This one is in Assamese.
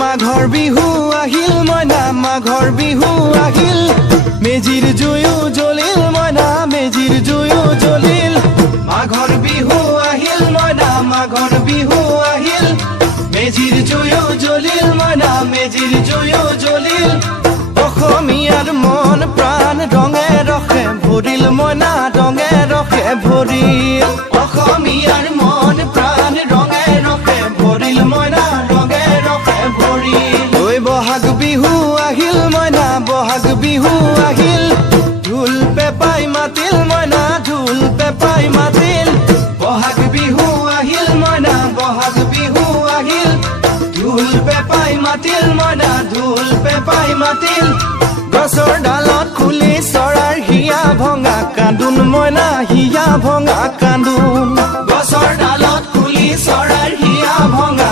মাঘৰ বিহু আহিল মইনা মাঘৰ বিহু আহিল মেজিৰ জুয়ো জ্বলিল মইনা মেজিৰ জুয়ো জ্বলিল মাঘৰ বিহু আহিল মইনা মাঘৰ বিহু আহিল মেজিৰ জুয়ো জ্বলিল মইনা মেজিৰ জুয়ো জ্বলিল অসমীয়াৰ মন প্ৰাণ ৰঙে ৰখে ভৰিল মইনা ৰঙে ৰখে ভৰিল অসমীয়াৰ মন প্ৰাণ ৰঙে ৰখে ভৰিল মইনা ৰঙে ৰখে ভৰিল ঐ বহাগ বিহু আহিল মইনা বহাগ বিহু আহিল ঢোল পেপাই মাতিল মইনা ঢোল পেপাই মাতিল বহাগ বিহু আহিল মইনা বহাগ বিহু আহিল ঢোল পেপাই মাতিল মইনা ঢোল পেপাই মাতিল গছৰ ডালত খুলি চৰাৰ হিয়া ভঙা কান্দোন মইনা হিয়া ভঙা কান্দোন গছৰ ডালত খুলি চৰাৰ হিয়া ভঙা